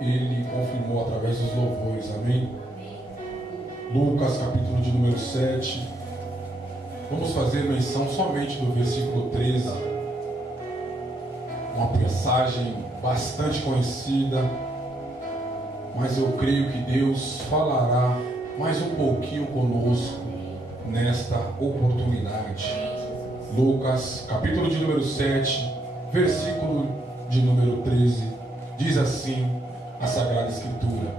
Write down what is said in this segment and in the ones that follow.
Ele confirmou através dos louvores, amém? Lucas capítulo de número 7. Vamos fazer menção somente do versículo 13. Uma passagem bastante conhecida, mas eu creio que Deus falará mais um pouquinho conosco nesta oportunidade. Lucas capítulo de número 7, versículo de número 13, diz assim a Sagrada Escritura: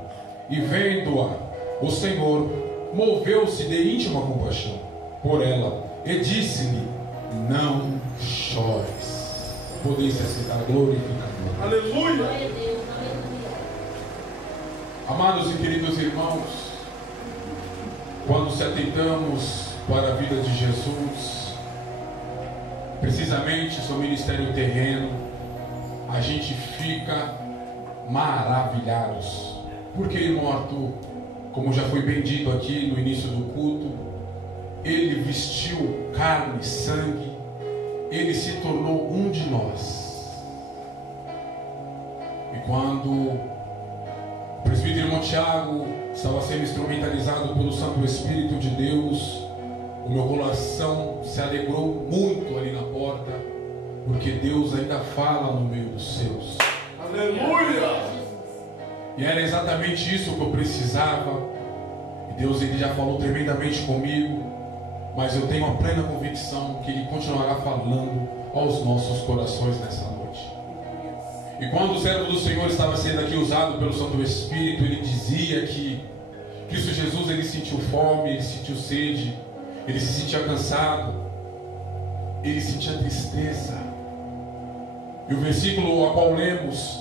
E vendo-a, o Senhor moveu-se de íntima compaixão por ela e disse-lhe: Não chores. Podem se aceitar, glorificador. Aleluia! Amados e queridos irmãos, quando se atentamos para a vida de Jesus, precisamente seu ministério terreno, a gente fica maravilhados. Porque, irmão Arthur, como já foi bem dito aqui no início do culto, ele vestiu carne e sangue, ele se tornou um de nós. E quando o presbítero irmão Tiago estava sendo instrumentalizado pelo Santo Espírito de Deus, o meu coração se alegrou muito ali na porta, porque Deus ainda fala no meio dos seus. Aleluia! E era exatamente isso que eu precisava. E Deus, ele já falou tremendamente comigo, mas eu tenho a plena convicção que Ele continuará falando aos nossos corações nessa noite. E quando o servo do Senhor estava sendo aqui usado pelo Santo Espírito, ele dizia que Cristo Jesus, ele sentiu fome, ele sentiu sede, ele se sentia cansado, ele sentia tristeza. E o versículo a qual lemos,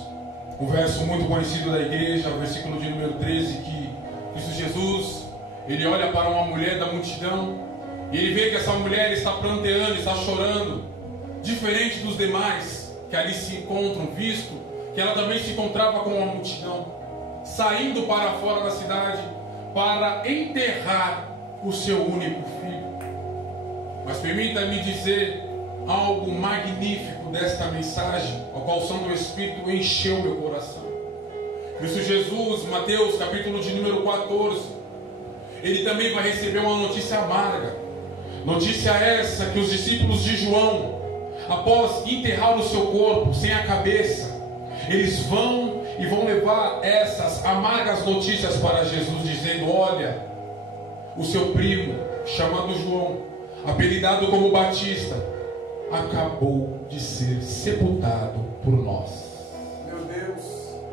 um verso muito conhecido da igreja, o versículo de número 13, que Cristo Jesus, ele olha para uma mulher da multidão e ele vê que essa mulher está pranteando, está chorando, diferente dos demais que ali se encontram, visto que ela também se encontrava com uma multidão, saindo para fora da cidade para enterrar o seu único filho. Mas permita-me dizer algo magnífico desta mensagem, ao qual o Santo Espírito encheu meu coração. Cristo Jesus, Mateus capítulo de número 14, ele também vai receber uma notícia amarga. Notícia essa que os discípulos de João, após enterrar o seu corpo sem a cabeça, eles vão levar essas amargas notícias para Jesus, dizendo: olha, o seu primo, chamado João, apelidado como Batista, acabou de ser sepultado por nós, Meu Deus!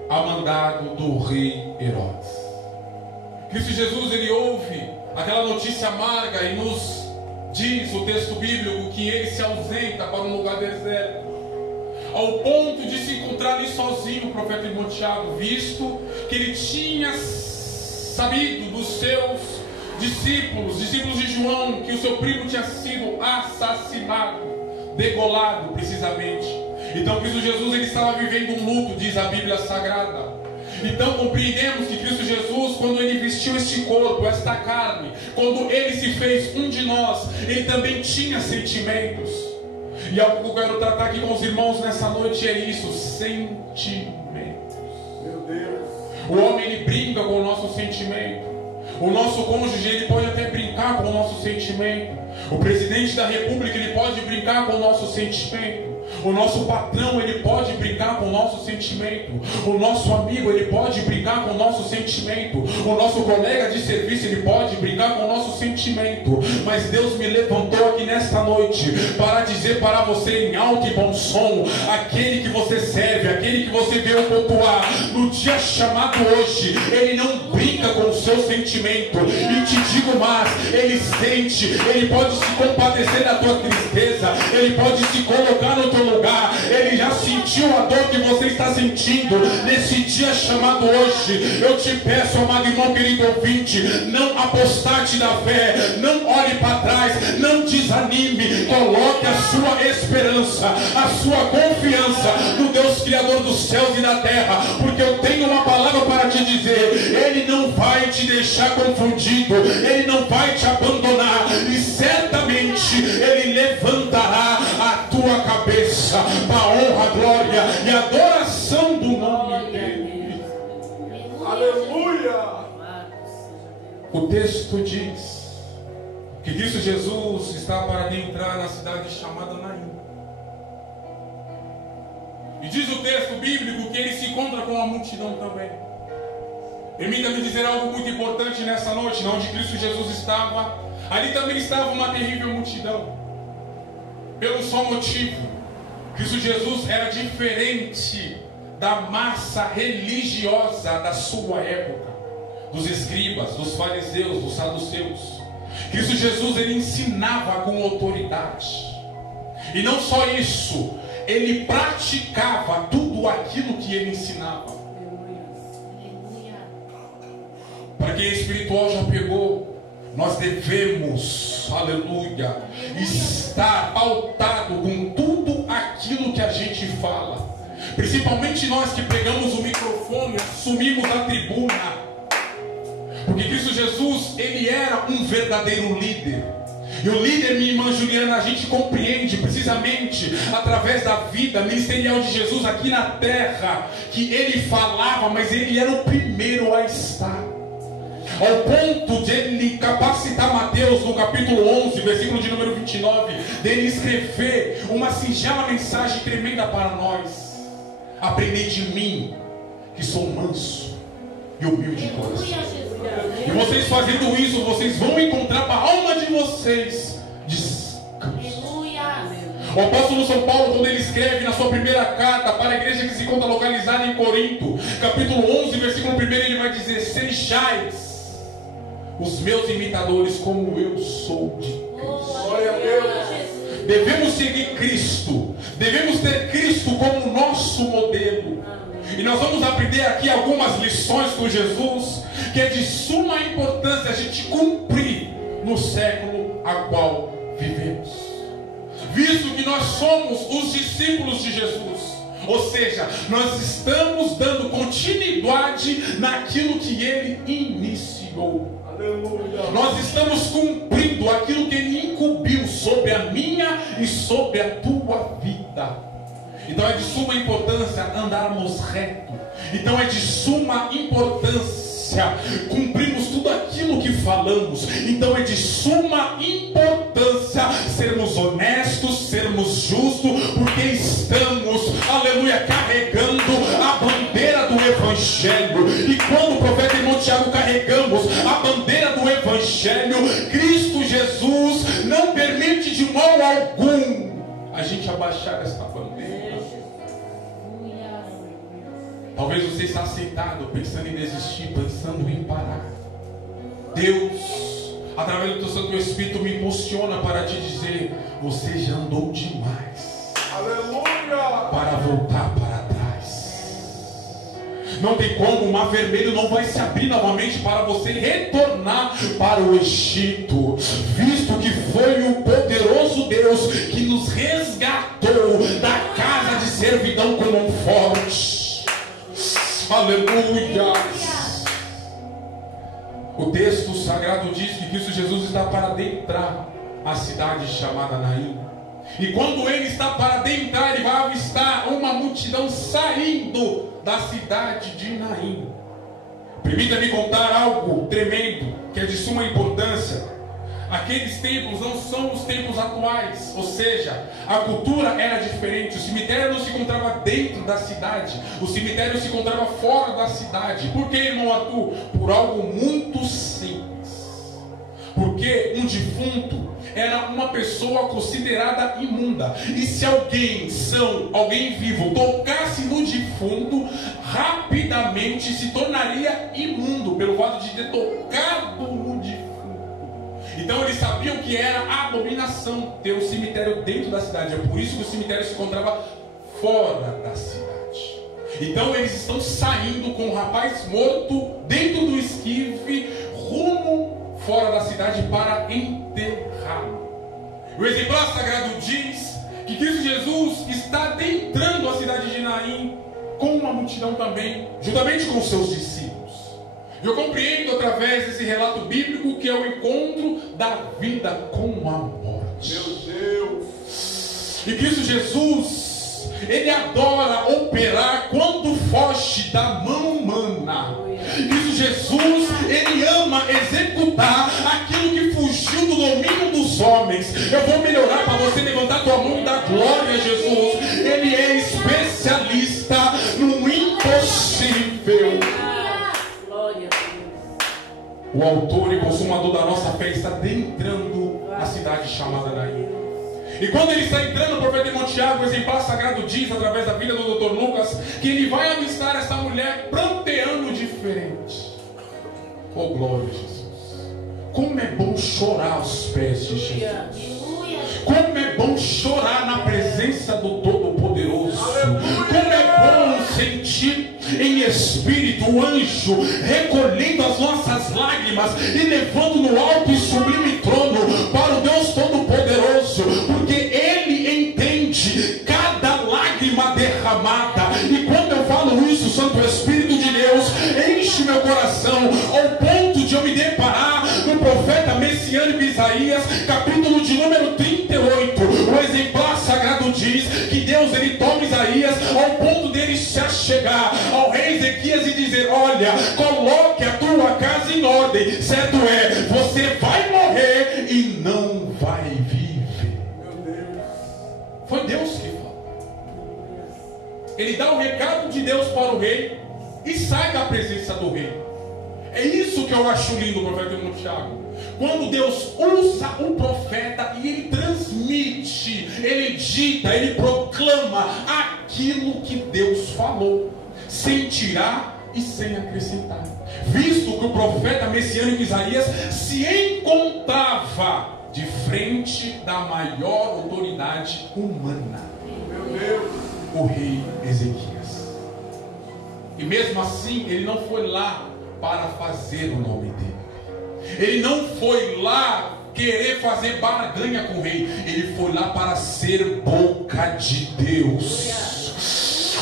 a mandado do rei Herodes. Cristo Jesus, ele ouve aquela notícia amarga e nos diz o texto bíblico que ele se ausenta para um lugar deserto, ao ponto de se encontrar ali sozinho, o profeta irmão Tiago, visto que ele tinha sabido dos seus discípulos de João, que o seu primo tinha sido assassinado, degolado precisamente. Então Cristo Jesus, ele estava vivendo um luto, diz a Bíblia Sagrada. Então compreendemos que Cristo Jesus, quando ele vestiu este corpo, esta carne, quando ele se fez um de nós, ele também tinha sentimentos. E algo que eu quero tratar aqui com os irmãos nessa noite é isso: sentimentos. Meu Deus! O homem, ele brinca com o nosso sentimento. O nosso cônjuge, ele pode até brincar com o nosso sentimento. O presidente da república, ele pode brincar com o nosso sentimento. O nosso patrão, ele pode brincar com o nosso sentimento. O nosso amigo, ele pode brincar com o nosso sentimento. O nosso colega de serviço, ele pode brincar com o nosso sentimento. Mas Deus me levantou aqui nesta noite para dizer para você em alto e bom som: aquele que você serve, aquele que você veio cultuar no dia chamado hoje, ele não brinca com o seu sentimento. E te digo mais, ele sente, ele pode se compadecer da tua tristeza, ele pode se colocar no teu lugar. Ele já sentiu a dor que você está sentindo nesse dia chamado hoje. Eu te peço, amado irmão, querido ouvinte, não apostate da fé, não olhe para trás, não desanime, coloque a sua esperança, a sua confiança no Deus Criador dos céus e da terra, porque eu tenho uma palavra para te dizer: Ele não vai te deixar confundido, Ele não vai te abandonar, e certamente Ele levantará a tua cabeça para a honra, glória e adoração do nome O texto diz que Cristo Jesus está para adentrar na cidade chamada Naim. E diz o texto bíblico que ele se encontra com a multidão também. Permita-me dizer algo muito importante nessa noite, onde Cristo Jesus estava, ali também estava uma terrível multidão. Pelo só motivo, Cristo Jesus era diferente da massa religiosa da sua época, dos escribas, dos fariseus, dos saduceus. Cristo Jesus, ele ensinava com autoridade. E não só isso, ele praticava tudo aquilo que ele ensinava. Para quem é espiritual já pegou, nós devemos, aleluia, estar pautado com tudo aquilo que a gente fala. Principalmente nós que pegamos o microfone, assumimos a tribuna. Porque Cristo Jesus, ele era um verdadeiro líder. E o líder, minha irmã Juliana, a gente compreende precisamente através da vida ministerial de Jesus aqui na terra, que ele falava, mas ele era o primeiro a estar. Ao ponto de ele capacitar Mateus no capítulo 11, versículo de número 29, dele escrever uma singela mensagem tremenda para nós: aprendei de mim, que sou manso e humilde de coração. E vocês fazendo isso, vocês vão encontrar para a alma de vocês descanso. O apóstolo São Paulo, quando ele escreve na sua primeira carta para a igreja que se encontra localizada em Corinto, capítulo 11, versículo 1, ele vai dizer: sejais os meus imitadores como eu sou de Cristo. Glória a Deus. Devemos seguir Cristo, devemos ter Cristo como nosso modelo. E nós vamos aprender aqui algumas lições com Jesus, que é de suma importância a gente cumprir no século a qual vivemos, visto que nós somos os discípulos de Jesus. Ou seja, nós estamos dando continuidade naquilo que ele iniciou. Aleluia. Nós estamos cumprindo aquilo que ele incumbiu sobre a minha e sobre a tua vida. Então é de suma importância andarmos reto. Então é de suma importância cumprirmos tudo aquilo que falamos. Então é de suma importância sermos honestos, sermos justos, porque estamos, aleluia, carregando a bandeira do Evangelho. E quando o profeta irmão Tiago carregamos a bandeira do Evangelho, Cristo Jesus não permite de modo algum a gente abaixar esta bandeira. Talvez você está aceitado, pensando em desistir, pensando em parar. Deus, através do teu Santo Espírito, me impulsiona para te dizer: você já andou demais. Aleluia. Para voltar para trás. Não tem como, o mar vermelho não vai se abrir novamente para você retornar para o Egito, visto que foi o poderoso Deus que nos resgatou da casa de servidão com mão forte. Aleluia. O texto sagrado diz que Cristo Jesus está para adentrar a cidade chamada Naim. E quando ele está para adentrar, ele vai avistar uma multidão saindo da cidade de Naim. Permita-me contar algo tremendo, que é de suma importância. Aqueles templos não são os templos atuais, ou seja, a cultura era diferente. O cemitério não se encontrava dentro da cidade, o cemitério se encontrava fora da cidade. Por que, irmão Arthur? Por algo muito simples. Porque um defunto era uma pessoa considerada imunda. E se alguém vivo, tocasse no defunto, rapidamente se tornaria imundo, pelo fato de ter tocado no defunto. Então eles sabiam que era abominação ter um cemitério dentro da cidade. É por isso que o cemitério se encontrava fora da cidade. Então eles estão saindo com um rapaz morto dentro do esquife, rumo fora da cidade para enterrá-lo. O exemplar sagrado diz que Cristo Jesus está adentrando a cidade de Naim com uma multidão também, juntamente com os seus discípulos. Eu compreendo através desse relato bíblico que é o encontro da vida com a morte. Meu Deus. E Cristo Jesus, ele adora operar quando foge da mão humana. Isso, Jesus, ele ama executar aquilo que fugiu do domínio dos homens. Eu vou melhorar para você levantar tua mão e dar glória a Jesus. Ele é especialista no impossível. O autor e consumador da nossa fé está adentrando a cidade chamada Naim. E quando ele está entrando, o profeta irmão Tiago, o exemplar sagrado, diz, através da vida do Dr. Lucas, que ele vai avistar essa mulher pranteando diferente. Oh, glória a Jesus. Como é bom chorar aos pés de Jesus. Como é bom chorar na presença do Todo-Poderoso. Como é bom sentir em espírito o anjo recolhendo as nossas lágrimas e levando no alto e sublime trono para o Deus Todo-Poderoso, porque Ele entende cada lágrima derramada. E quando eu falo isso, o Santo Espírito de Deus enche meu coração ao ponto de eu me deparar no profeta messiânico Isaías, capítulo de número 38. O exemplar sagrado diz que Deus, ele toma Isaías ao ponto dele se achegar ao rei Ezequias e dizer: olha, coloque a tua casa em ordem, certo é, você vai morrer e não vai viver. Foi Deus que falou. Ele dá o recado de Deus para o rei e sai da presença do rei. É isso que eu acho lindo, profeta irmão Tiago. Quando Deus usa o profeta e ele transmite, ele dita, ele proclama aquilo que Deus falou, sem tirar e sem acrescentar. Visto que o profeta messiânico Isaías se encontrava de frente da maior autoridade humana, o rei Ezequias. E mesmo assim, ele não foi lá para fazer o nome dele. Ele não foi lá querer fazer barganha com o rei. Ele foi lá para ser boca de Deus.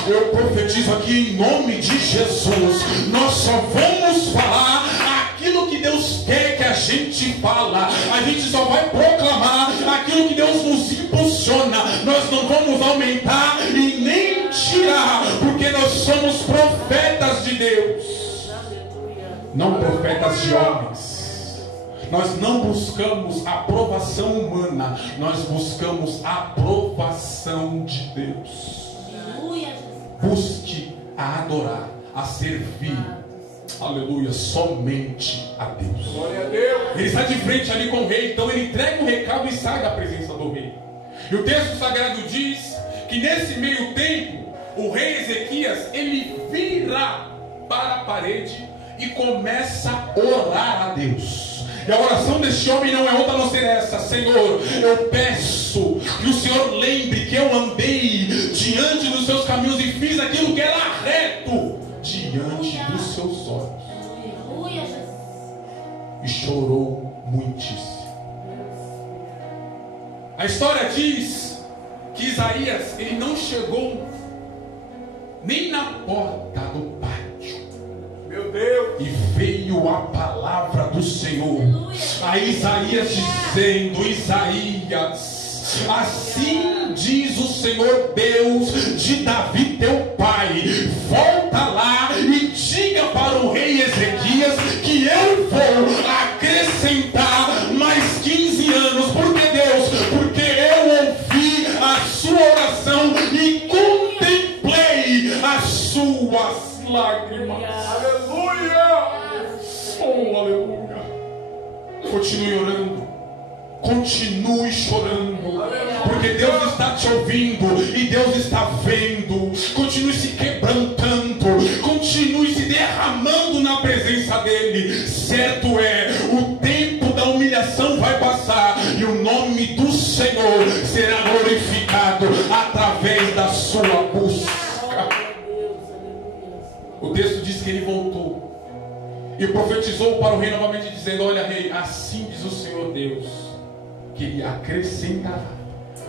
Eu profetizo aqui em nome de Jesus. Nós só vamos falar aquilo que Deus quer que a gente fala. A gente só vai proclamar aquilo que Deus nos impulsiona. Nós não vamos aumentar e nem tirar, porque nós somos profetas de Deus, não profetas de homens. Nós não buscamos aprovação humana, nós buscamos a aprovação de Deus. Busque a adorar, a servir, aleluia, somente a Deus. Glória a Deus. Ele está de frente ali com o rei, então ele entrega o recado e sai da presença do rei. E o texto sagrado diz que nesse meio tempo, o rei Ezequias, ele vira para a parede e começa a orar a Deus. E a oração deste homem não é outra a não ser essa: Senhor, eu peço que o Senhor lembre que eu andei diante dos seus caminhos e fiz aquilo que era reto diante dos seus olhos. E chorou muitíssimo. A história diz que Isaías, ele não chegou nem na porta do pátio. Meu Deus. E veio a palavra do Senhor a Isaías dizendo: Isaías, assim diz o Senhor Deus de Davi teu pai, volta lá e diga para o rei Ezequias que eu vou acrescentar mais 15 anos. Por que Deus? Porque eu ouvi a sua oração e contemplei as suas lágrimas. Aleluia. Oh, aleluia. Continue orando, continue chorando, porque Deus está te ouvindo e Deus está vendo. Continue se quebrantando, continue se derramando na presença dele. Certo é, o tempo da humilhação vai passar e o nome do Senhor será glorificado através da sua busca. O texto diz que ele voltou e profetizou para o rei novamente, dizendo: olha, rei, assim diz o Senhor Deus, que ele acrescentará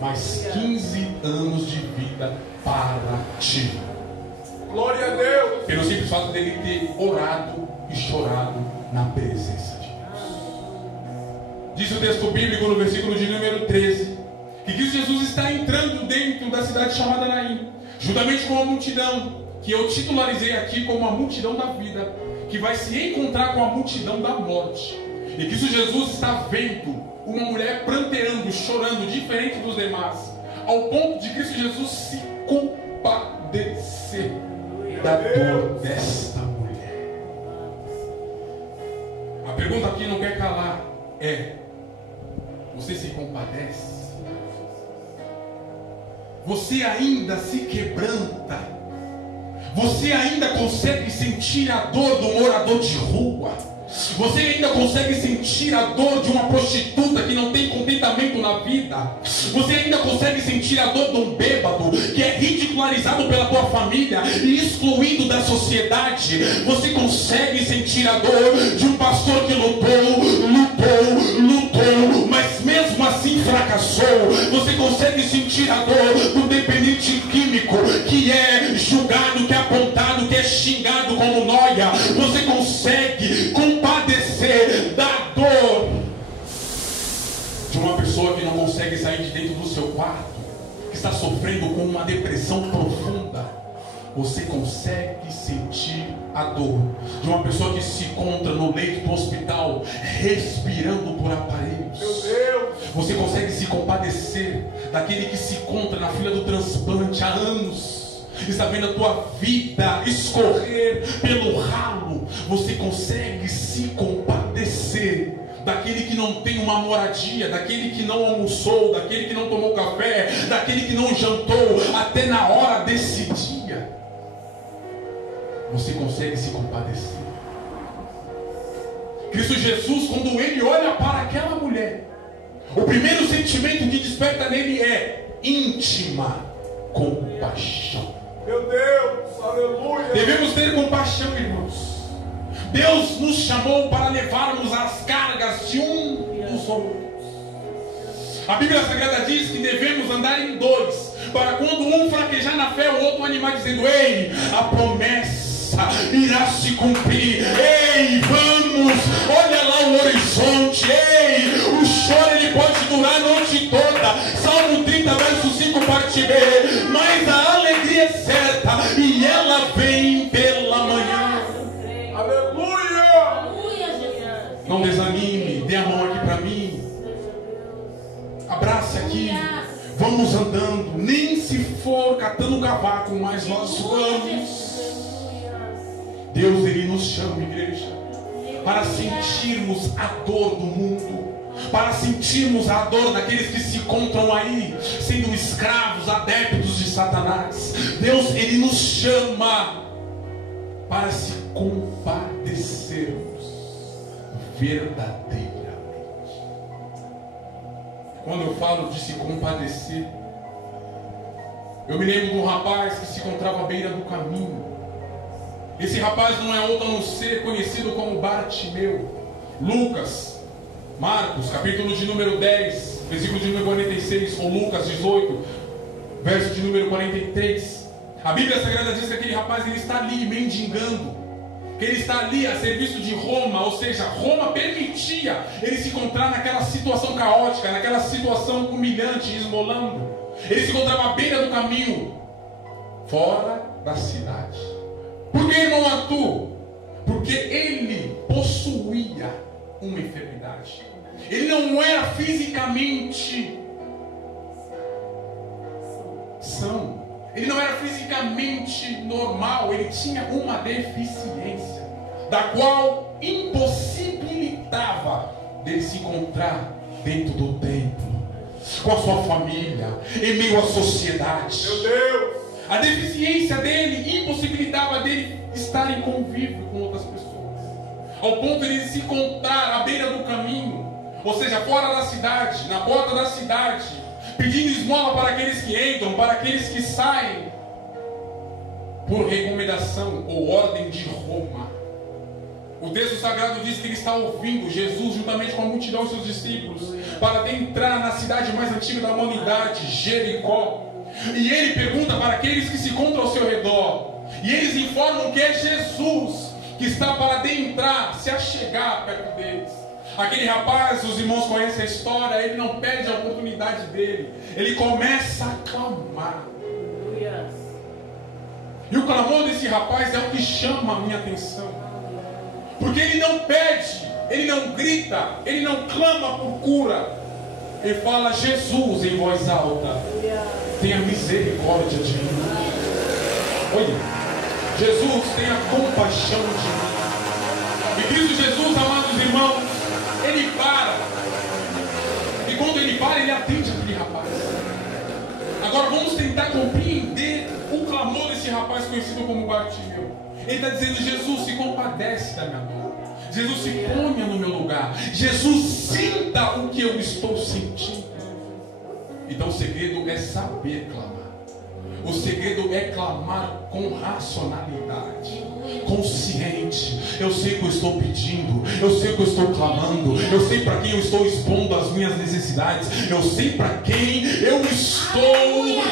mais 15 anos de vida para ti. Glória a Deus. Pelo simples fato dele ter orado e chorado na presença de Deus. Diz o texto bíblico no versículo de número 13 que Jesus está entrando dentro da cidade chamada Naim. juntamente com a multidão, que eu titularizei aqui como a multidão da vida, que vai se encontrar com a multidão da morte. E Cristo Jesus está vendo uma mulher pranteando, chorando, diferente dos demais, ao ponto de Cristo Jesus se compadecer da dor desta mulher. A pergunta aqui não quer calar é: você se compadece? Você ainda se quebranta? Você ainda consegue sentir a dor do morador de rua? Você ainda consegue sentir a dor de uma prostituta que não tem contentamento na vida? Você ainda consegue sentir a dor de um bêbado que é ridicularizado pela tua família e excluído da sociedade? Você consegue sentir a dor de um pastor que lutou, mas mesmo assim fracassou? Você consegue sentir a dor do dependente químico que é julgado, que é apontado, que é xingado como nóia? Você consegue compadecer da dor de uma pessoa que não consegue sair de dentro do seu quarto, que está sofrendo com uma depressão profunda? Você consegue sentir a dor de uma pessoa que se encontra no leito do hospital, respirando por aparelhos? Meu Deus! Você consegue se compadecer daquele que se encontra na fila do transplante há anos, está vendo a tua vida escorrer pelo ralo? Você consegue se compadecer daquele que não tem uma moradia, daquele que não almoçou, daquele que não tomou café, daquele que não jantou até na hora desse dia? Você consegue se compadecer? Cristo Jesus, quando ele olha para aquela mulher, o primeiro sentimento que desperta nele é íntima compaixão. Meu Deus, aleluia! Devemos ter compaixão, irmãos. Deus nos chamou para levarmos as cargas de um dos outros. A Bíblia Sagrada diz que devemos andar em dois, para quando um fraquejar na fé, o outro animar, dizendo: ei, a promessa irá se cumprir. Ei, vamos, olha lá o horizonte. Ei, o choro ele pode durar a noite toda. Salmo 30, verso 5, parte B. Mas a alegria é certa e ela vem pela manhã. Aleluia! Não desanime, dê a mão aqui para mim. Abrace aqui. Vamos andando, nem se for catando cavaco, mas nós vamos. Deus, ele nos chama, igreja, para sentirmos a dor do mundo, para sentirmos a dor daqueles que se encontram aí, sendo escravos, adeptos de Satanás. Deus, ele nos chama para se compadecermos verdadeiramente. Quando eu falo de se compadecer, eu me lembro de um rapaz que se encontrava à beira do caminho. Esse rapaz não é outro a não ser conhecido como Bartimeu. Lucas, Marcos, capítulo de número 10, versículo de número 46, ou Lucas 18, verso de número 43. A Bíblia Sagrada diz que aquele rapaz ele está ali mendigando, que ele está ali a serviço de Roma, ou seja, Roma permitia ele se encontrar naquela situação caótica, naquela situação humilhante, esmolando. Ele se encontrava à beira do caminho, fora da cidade. Por que, irmão Arthur? Porque ele possuía uma enfermidade. Ele não era fisicamente são. Ele não era fisicamente normal. Ele tinha uma deficiência, da qual impossibilitava dele se encontrar dentro do templo, com a sua família, em meio à sociedade. Meu Deus! A deficiência dele impossibilitava dele estar em convívio com outras pessoas, ao ponto de ele se encontrar à beira do caminho, ou seja, fora da cidade, na porta da cidade, pedindo esmola para aqueles que entram, para aqueles que saem, por recomendação ou ordem de Roma. O texto sagrado diz que ele está ouvindo Jesus juntamente com a multidão e seus discípulos para adentrar na cidade mais antiga da humanidade, Jericó. E ele pergunta para aqueles que se encontram ao seu redor, e eles informam que é Jesus que está para adentrar, se achegar perto deles. Aquele rapaz, os irmãos conhecem a história, ele não perde a oportunidade dele, ele começa a clamar. E o clamor desse rapaz é o que chama a minha atenção. Porque ele não pede, ele não grita, ele não clama por cura. Ele fala: Jesus, em voz alta, tenha misericórdia de mim. Olha, Jesus, tenha compaixão de mim. E Cristo Jesus, amados irmãos, ele para. E quando ele para, ele atende aquele rapaz. Agora vamos tentar compreender o clamor desse rapaz conhecido como Bartimeu. Ele está dizendo: Jesus, se compadece da minha dor. Jesus, se ponha no meu lugar. Jesus, sinta o que eu estou sentindo. Então o segredo é saber clamar. O segredo é clamar com racionalidade, consciente. Eu sei o que eu estou pedindo, eu sei o que eu estou clamando, eu sei para quem eu estou expondo as minhas necessidades, eu sei para quem eu estou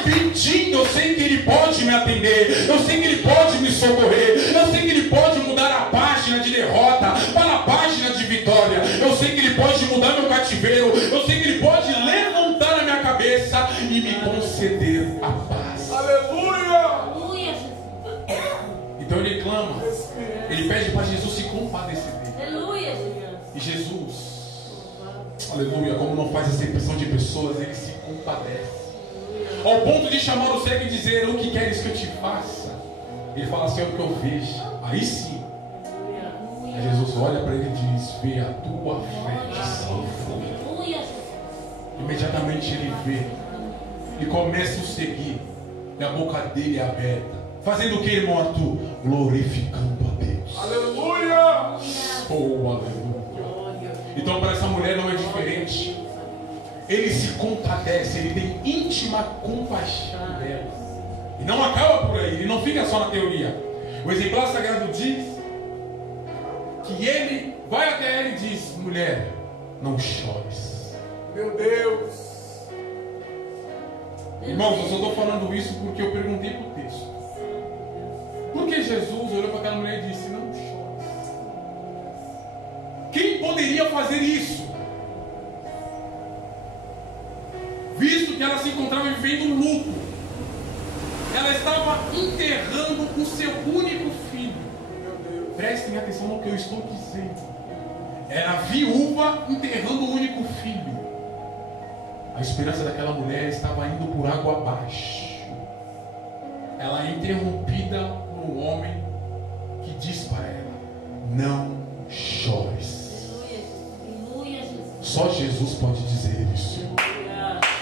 pedindo, eu sei que Ele pode me atender, eu sei que Ele pode me socorrer, eu sei que Ele pode mudar a página de derrota para a página de vitória, eu sei que Ele pode mudar meu cativeiro, eu sei que Ele pode levantar a minha cabeça e me conceder a paz. Aleluia! Então ele clama, ele pede para Jesus se compadecer dele. Aleluia! E Jesus, aleluia, como não faz acepção de pessoas, ele se compadece. Ao ponto de chamar o cego e dizer: o que queres que eu te faça? Ele fala: Senhor, que eu veja. Aí sim, aí Jesus olha para ele e diz: vê, a tua fé te salvou. Imediatamente ele vê e começa a seguir. E a boca dele é aberta. Fazendo o que, irmão Arthur? Glorificando a Deus. Aleluia! Oh, aleluia. Então para essa mulher não é diferente. Ele se compadece, ele tem íntima compaixão dela. E não acaba por aí, ele não fica só na teoria. O exemplar sagrado diz que ele vai até ela e diz: mulher, não chores. Meu Deus! Irmãos, eu só estou falando isso porque eu perguntei para o texto. Por que Jesus olhou para aquela mulher e disse: não chores? Quem poderia fazer isso? Visto que ela se encontrava vivendo um luto. Ela estava enterrando o seu único filho. Prestem atenção no que eu estou dizendo. Era viúva enterrando o único filho. A esperança daquela mulher estava indo por água abaixo. Ela é interrompida por um homem que diz para ela: não chores. Só Jesus pode dizer isso.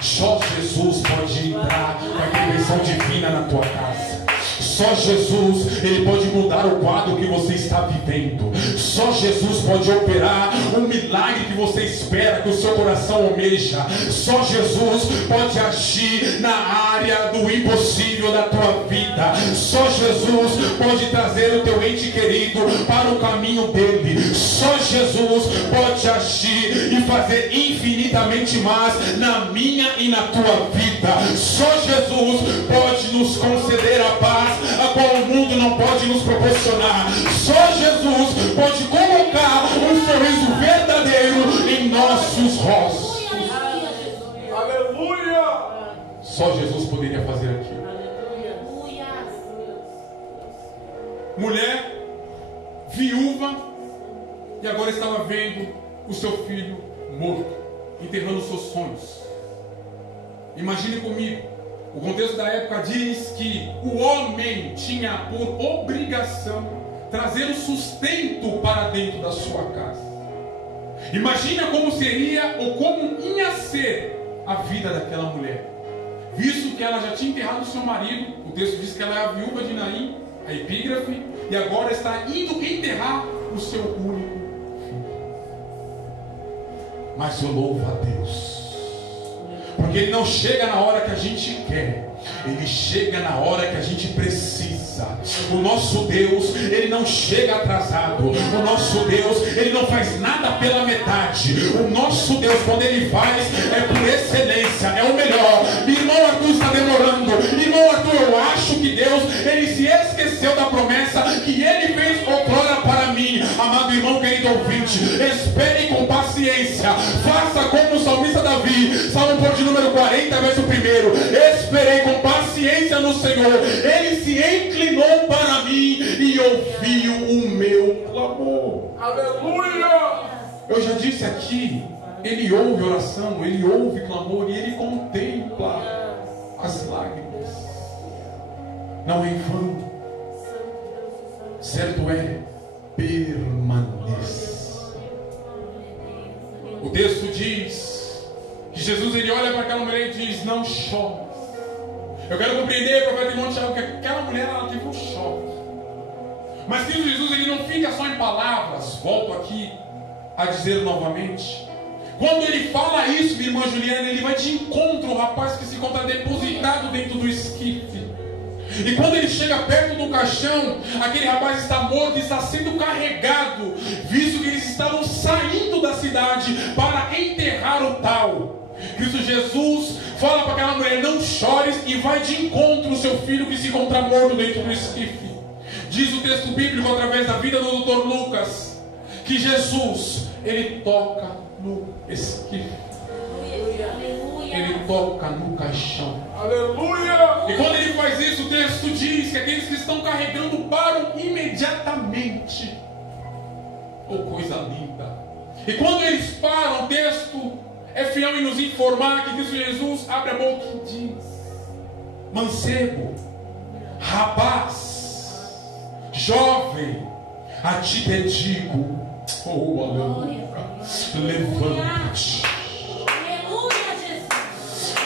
Só Jesus pode entrar com a intervenção divina na tua casa. Só Jesus, Ele pode mudar o quadro que você está vivendo. Só Jesus pode operar um milagre que você espera, que o seu coração almeja. Só Jesus pode agir na área do impossível da tua vida. Só Jesus pode trazer o teu ente querido para o caminho dele. Só Jesus pode agir e fazer infinitamente mais na minha e na tua vida. Só Jesus pode nos conceder a paz a qual o mundo não pode nos proporcionar. Só Jesus pode colocar um sorriso verdadeiro em nossos rostos. Aleluia! Só Jesus poderia fazer aquilo. Mulher, viúva, e agora estava vendo o seu filho morto, enterrando os seus sonhos. Imagine comigo. O contexto da época diz que o homem tinha por obrigação trazer o sustento para dentro da sua casa. Imagina como seria ou como ia ser a vida daquela mulher. Visto que ela já tinha enterrado o seu marido, o texto diz que ela é a viúva de Naim, a epígrafe, e agora está indo enterrar o seu único filho. Mas eu louvo a Deus. Porque Ele não chega na hora que a gente quer. Ele chega na hora que a gente precisa. O nosso Deus, Ele não chega atrasado. O nosso Deus, Ele não faz nada pela metade. O nosso Deus, quando Ele faz, é por excelência, é o melhor. Irmão Arthur está demorando. Irmão Arthur, eu acho que Deus, Ele se esqueceu da promessa que Ele fez outrora para mim. Amado irmão, querido ouvinte, espere com paciência. Faça como o salmista Davi, Salmo de número 40, verso 1. Esperei com paciência paciência no Senhor. Ele se inclinou para mim e ouviu o meu clamor. Aleluia! Eu já disse aqui, ele ouve oração, ele ouve clamor e ele contempla as lágrimas. Não é em vão. Certo é, permaneça. O texto diz que Jesus ele olha para aquela mulher e diz: não chore. Eu quero compreender, profeta irmão Tiago, que aquela mulher ela teve um choque. Mas que Jesus ele não fica só em palavras. Volto aqui a dizer novamente. Quando ele fala isso, minha irmã Juliana, ele vai de encontro ao rapaz que se encontra depositado dentro do esquife. E quando ele chega perto do caixão, aquele rapaz está morto e está sendo carregado, visto que eles estavam saindo da cidade para enterrar o tal. Cristo Jesus fala para aquela mulher: não chores, e vai de encontro ao seu filho que se encontra morto dentro do esquife. Diz o texto bíblico, através da vida do Dr. Lucas, que Jesus, ele toca no esquife. Ele toca no caixão. Aleluia! E quando ele faz isso, o texto diz que aqueles que estão carregando param imediatamente. Oh, coisa linda! E quando eles param, o texto é fiel em nos informar que Cristo Jesus abre a boca e diz: mancebo, rapaz, jovem, a ti te digo, oh aleluia, levanta-te.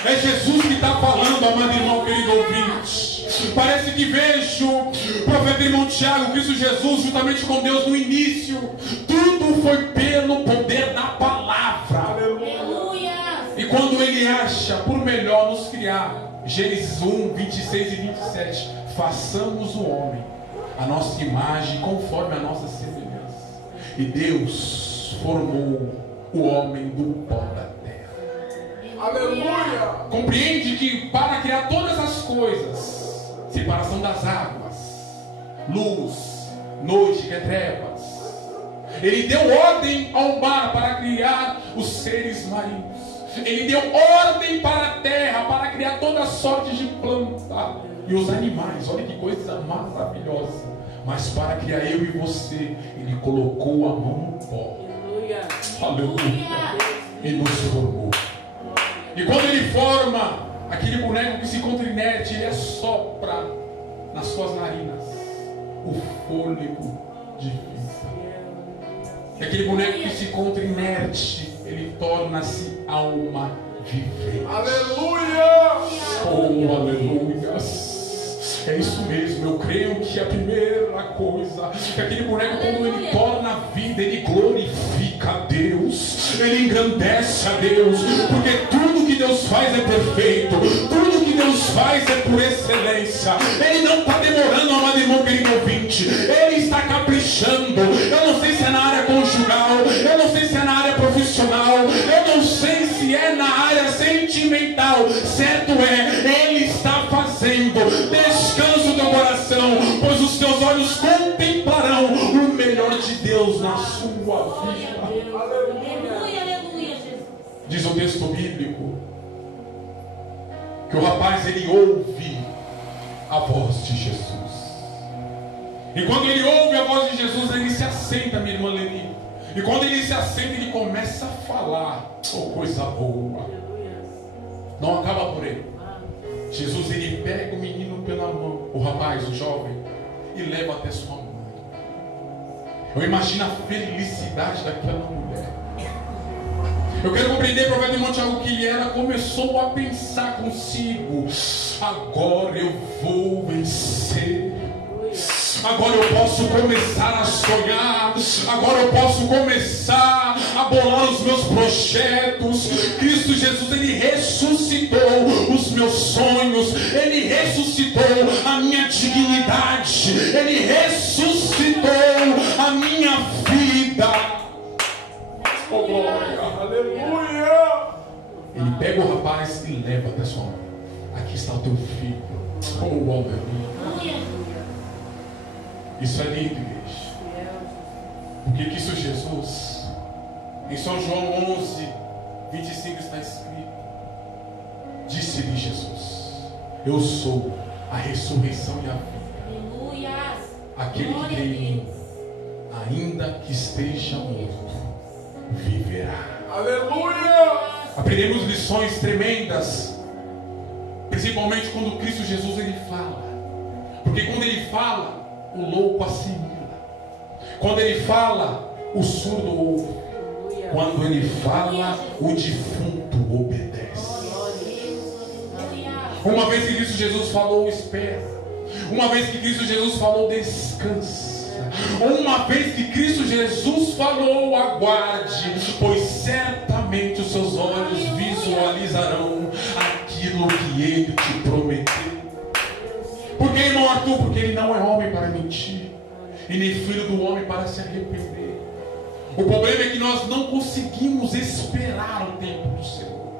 É Jesus que está falando, amado irmão, querido ouvinte. Parece que vejo o profeta irmão Tiago, Cristo Jesus, juntamente com Deus no início. Tudo foi pelo poder da palavra. Aleluia! E quando ele acha por melhor nos criar, Gênesis 1, 26 e 27, façamos o homem a nossa imagem conforme a nossa semelhança. E Deus formou o homem do pó da terra. Aleluia! Compreende que para criar todas as coisas, separação das águas, luz, noite, que é trevas, ele deu ordem ao mar para criar os seres marinhos. Ele deu ordem para a terra para criar toda sorte de planta e os animais. Olha que coisa maravilhosa. Mas para criar eu e você, ele colocou a mão no pó. Aleluia! E nos formou. E quando ele forma aquele boneco que se encontra inerte, ele assopra nas suas narinas o fôlego de vida. E aquele boneco que se encontra inerte, ele torna-se alma vivente. Aleluia! Oh, aleluia! É isso mesmo, eu creio que a primeira coisa, que aquele boneco, quando ele torna a vida, ele glorifica a Deus, ele engrandece a Deus, porque tudo que Deus faz é perfeito, tudo que Deus faz é por excelência. Ele não está demorando, amado irmão, querido ouvinte, ele está caprichando. Eu não sei se é na área conjugal, eu não sei se é na área profissional, eu não sei se é na área sentimental. Certo é, ele está fazendo. Descansa o teu coração, pois os teus olhos contemplarão o melhor de Deus na sua vida. Aleluia! Aleluia, Jesus. Diz o texto bíblico que o rapaz ele ouve a voz de Jesus. E quando ele ouve a voz de Jesus, ele se assenta, minha irmã Leni. E quando ele se assenta, ele começa a falar. Oh, coisa boa. Não acaba por ele. Jesus ele pega o menino pela mão, o rapaz, o jovem, e leva até sua mãe. Eu imagino a felicidade daquela mulher. Eu quero compreender, profeta irmão Tiago, que ela começou a pensar consigo: agora eu vou vencer. Agora eu posso começar a sonhar. Agora eu posso começar a bolar os meus projetos. Cristo Jesus, ele ressuscitou os meus sonhos. Ele ressuscitou a minha dignidade. Ele ressuscitou a minha vida. Oh, glória. Aleluia! Ele pega o rapaz e leva até sua mãe. Aqui está o teu filho. Oh, aleluia. Isso é lindo, igreja. Porque Cristo Jesus, em São João 11, 25 está escrito: disse-lhe Jesus: Eu sou a ressurreição e a vida. Aleluia. Aquele que crê em mim, ainda que esteja morto, viverá. Aleluia. Aprendemos lições tremendas, principalmente quando Cristo Jesus ele fala. Porque quando ele fala, o louco assimila. Quando ele fala, o surdo ouve. Quando ele fala, o defunto obedece. Uma vez que Cristo Jesus falou, espera. Uma vez que Cristo Jesus falou, descansa. Uma vez que Cristo Jesus falou, aguarde, pois certamente os seus olhos visualizarão aquilo que Ele te prometeu. Por que, irmão Arthur? Porque Ele não é homem para mentir, e nem filho do homem para se arrepender. O problema é que nós não conseguimos esperar o tempo do Senhor.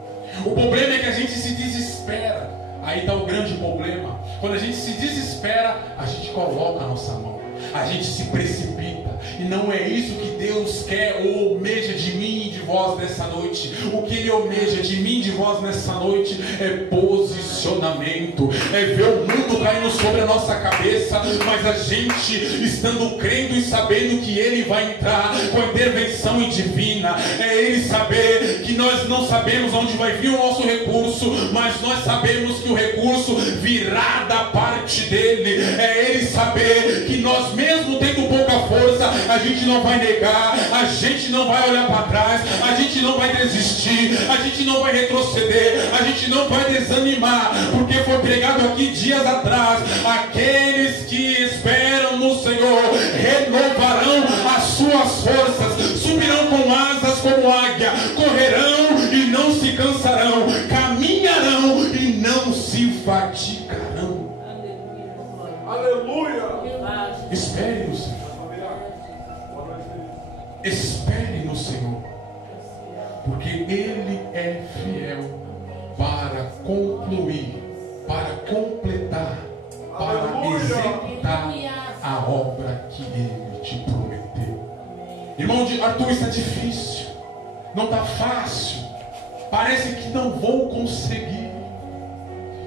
O problema é que a gente se desespera. Aí está o grande problema. Quando a gente se desespera, a gente coloca a nossa mão, a gente se precipita. E não é isso que Deus quer ou almeja de mim e de vós nessa noite. O que Ele almeja de mim e de vós nessa noite é posicionamento, é ver o mundo caindo sobre a nossa cabeça, mas a gente estando crendo e sabendo que Ele vai entrar com a intervenção divina. É Ele saber que nós não sabemos onde vai vir o nosso recurso, mas nós sabemos que o recurso virá da parte dEle. É Ele saber que nós, mesmo tendo pouca força, a gente não vai negar, a gente não vai olhar para trás, a gente não vai desistir, a gente não vai retroceder, a gente não vai desanimar, porque foi pregado aqui dias atrás: aqueles que esperam no Senhor renovarão as suas forças, subirão com asas como águia, correrão e não se cansarão, caminharão e não se fatigarão. Aleluia. Espere no Senhor. Espere no Senhor, porque Ele é fiel para concluir, para completar, para executar a obra que Ele te prometeu. Irmão Arthur, está difícil, não está fácil, parece que não vou conseguir.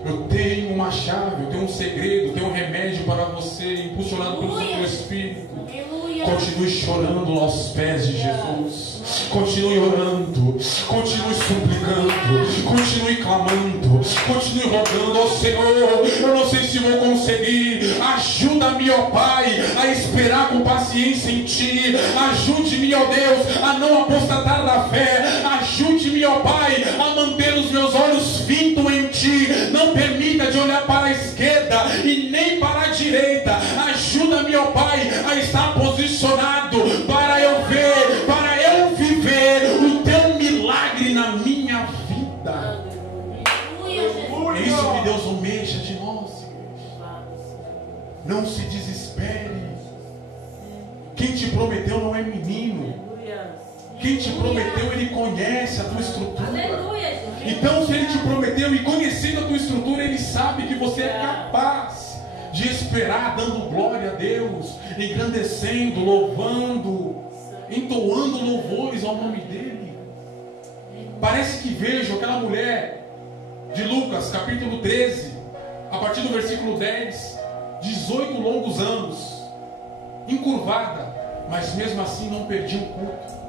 Eu tenho uma chave, eu tenho um segredo, eu tenho um remédio para você, impulsionado pelo seu Espírito. Continue chorando aos pés de Jesus. Continue orando, continue suplicando, continue clamando, continue rogando ao Senhor. Eu não sei se vou conseguir. Ajuda-me, ó Pai, a esperar com paciência em Ti. Ajude-me, ó Deus, a não apostatar da fé. Ajude-me, ó Pai, a manter os meus olhos fitos em Ti. Não permita de olhar para a esquerda e nem para a direita. Ajuda-me, ó Pai, a estar posicionado para eu ver, para eu viver o Teu milagre na minha vida. É isso que Deus almeja de nós. Não se desespere. Quem te prometeu não é menino. Quem te prometeu, Ele conhece a tua estrutura. Então, se Ele te prometeu e conhecendo a tua estrutura, Ele sabe que você é capaz de esperar, dando glória a Deus, engrandecendo, louvando, entoando louvores ao nome dEle. Parece que vejo aquela mulher de Lucas, capítulo 13, a partir do versículo 10, 18 longos anos, encurvada, mas mesmo assim não perdia o culto.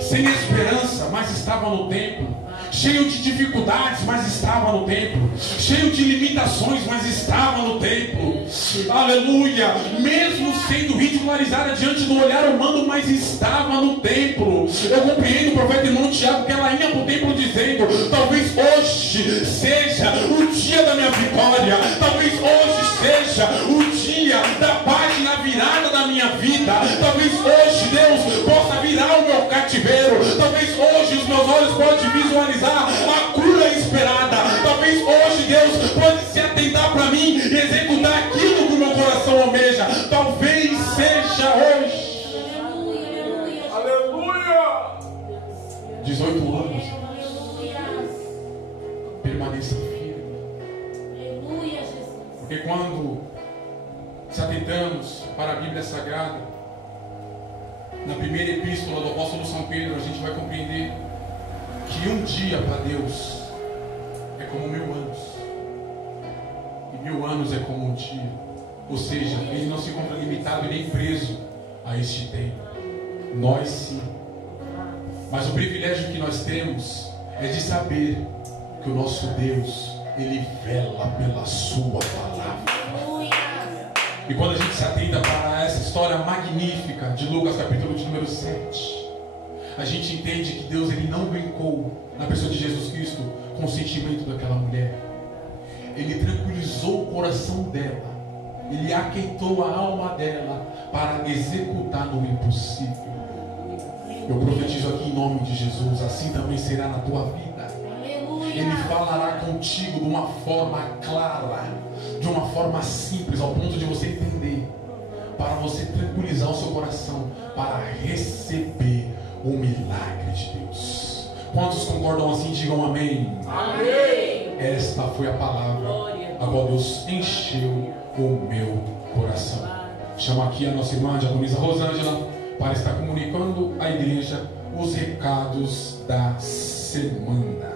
Sem esperança, mas estava no templo. Cheio de dificuldades, mas estava no templo. Cheio de limitações, mas estava no templo. Aleluia. Mesmo sendo ridicularizada diante do olhar humano, mas estava no templo. Eu compreendo o profeta irmão Tiago, que ela ia para o templo dizendo: talvez hoje seja o dia da minha vitória. Talvez hoje seja o dia da página virada da minha vida. Talvez hoje Deus possa virar o meu cativeiro. Talvez hoje os meus olhos possam visualizar a cura esperada. Talvez hoje Deus pode se atentar para mim e executar aquilo que o meu coração almeja. Talvez seja hoje. Aleluia. 18 anos. Permaneça firme. Porque quando se atentamos para a Bíblia Sagrada, na primeira epístola do apóstolo São Pedro, a gente vai compreender que um dia para Deus é como 1000 anos. 1000 anos é como um dia. Ou seja, ele não se encontra limitado e nem preso a este tempo. Nós sim. Mas o privilégio que nós temos é de saber que o nosso Deus, Ele vela pela sua palavra. E quando a gente se atenta para essa história magnífica de Lucas capítulo de número 7, a gente entende que Deus, Ele não brincou na pessoa de Jesus Cristo com o sentimento daquela mulher. Ele tranquilizou o coração dela. Ele aquietou a alma dela para executar no impossível. Eu profetizo aqui em nome de Jesus, assim também será na tua vida. Ele falará contigo de uma forma clara, de uma forma simples, ao ponto de você entender, para você tranquilizar o seu coração, para receber o milagre de Deus. Quantos concordam assim? Digam amém. Amém. Esta foi a palavra a qual Deus encheu o meu coração. Chamo aqui a nossa irmã diaconisa Rosângela para estar comunicando à igreja os recados da semana.